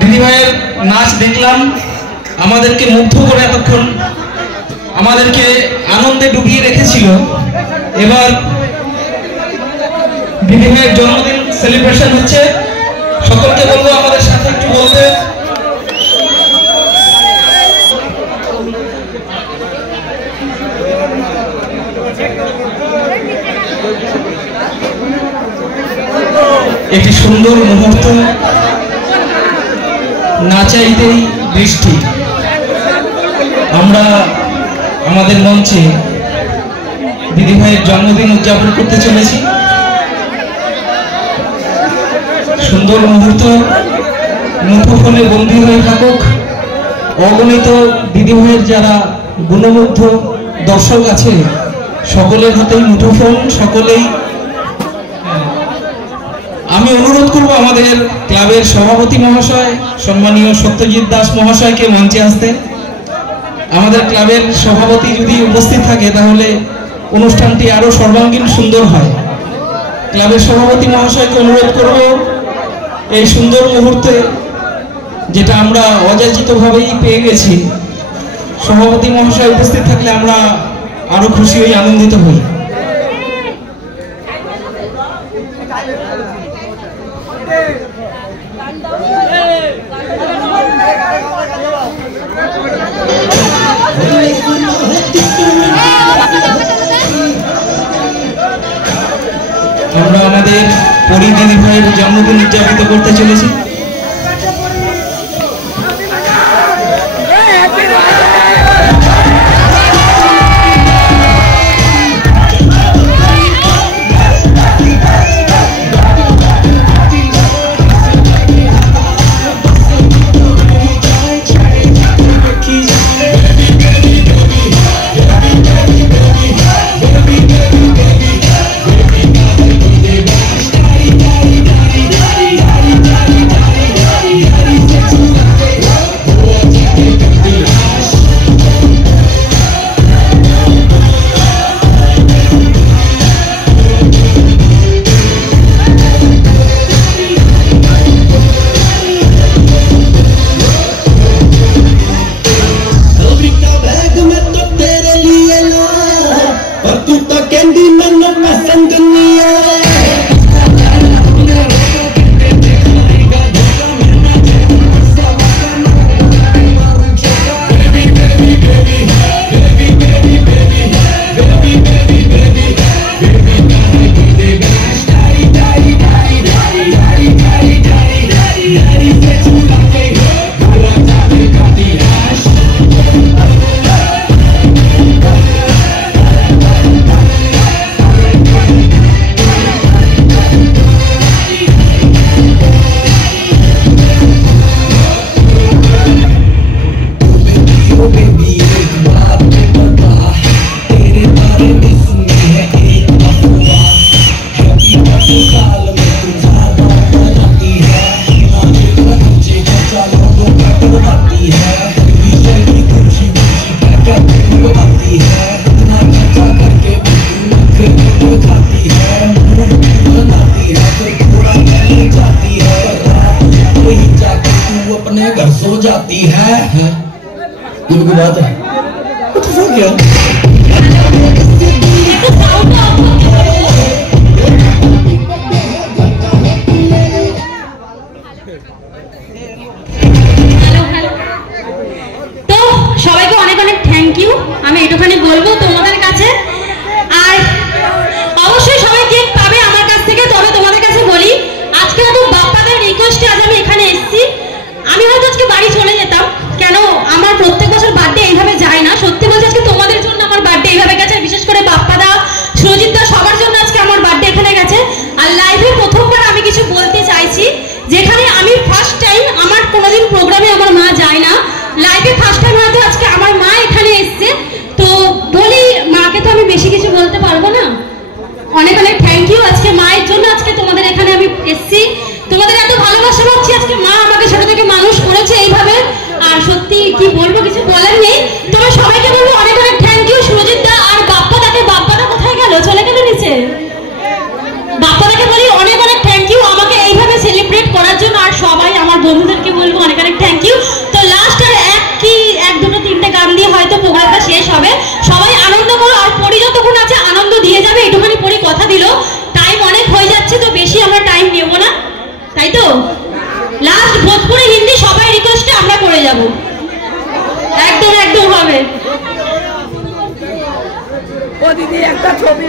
দিদিভাইয়ের নাচ দেখলাম, আমাদেরকে মুগ্ধ করে এতক্ষণ আমাদেরকে আনন্দে ডুবিয়ে রেখেছিল। এবার দিদিভাইয়ের জন্মদিন সেলিব্রেশন হচ্ছে, সকলকে বলবো আমাদের সাথে একটু বলতে। একটি সুন্দর মুহূর্ত, না চাইতেই বৃষ্টি। আমরা আমাদের মঞ্চে দিদিভাইয়ের জন্মদিন উদযাপন করতে চলেছি। সুন্দর মুহূর্ত মুঠোফোনে বন্দী হয়ে থাকুক। অগণিত দিদিভাইয়ের যারা গুণমুগ্ধ দর্শক আছে, সকলের হাতেই মুঠোফোন, সকলেই। আমি অনুরোধ করব আমাদের ক্লাবের সভাপতি মহাশয় সম্মানীয় সত্যজিৎ দাস মহাশয়কে মঞ্চে আসতে। আমাদের ক্লাবের সভাপতি যদি উপস্থিত থাকে তাহলে অনুষ্ঠানটি আরো সর্বাঙ্গীন সুন্দর হয়। ক্লাবের সভাপতি মহাশয়কে অনুরোধ করব এই সুন্দর মুহূর্তে, যেটা আমরা অযাচিতভাবেই পেয়ে গেছি, সভাপতি মহাশয় উপস্থিত থাকলে আমরা আরো খুশি হই, আনন্দিত হই। আমরা আমাদের পরি দিদিভাইয়ের জন্মদিন উদযাপিত করতে চলেছি। जाती है ये भी बात है तो क्या তো সবাইকে অনেক অনেক থ্যাংক ইউ। আমি এটুখানি বলবো তোমাদের কাছে। আর অবশ্যই সবাই কেক পাবে আমার কাছ থেকে। তবে তোমাদের কাছে বলি, আজকে হয়তো বাপ্পাদের রিকোয়েস্টে আজ আমি এখানে এসেছি। আমি হয়তো আজকে বাড়ি চলে যেতাম, কেন আমার প্রত্যেক বছর বার্থডে এইভাবে যায় না। সত্যি বলছি, আজকে তোমাদের জন্য আমার বার্থডে এইভাবে গেছে। বিশেষ করে বাপ্পাদা, সুরজিৎ দা, সবার জন্য আজকে আমার বার্থডে এখানে গেছে। আর লাইভে প্রথমবার আমি কিছু বলতে চাইছি, যেখানে আমি ফার্স্ট টাইম, আমার কোনোদিন প্রোগ্রামে আমার মা যায় না, লাইভে ফার্স্ট টাইম হয়তো আজকে আমার মা এখানে এসছে। তো বলি, মাকে তো আমি তাই তো? লাস্ট ভোজপুরি হিন্দি সবাই রিকোয়েস্টে আমরা করে যাব। একদম একদম হবে। ও দিদি একটা ছবি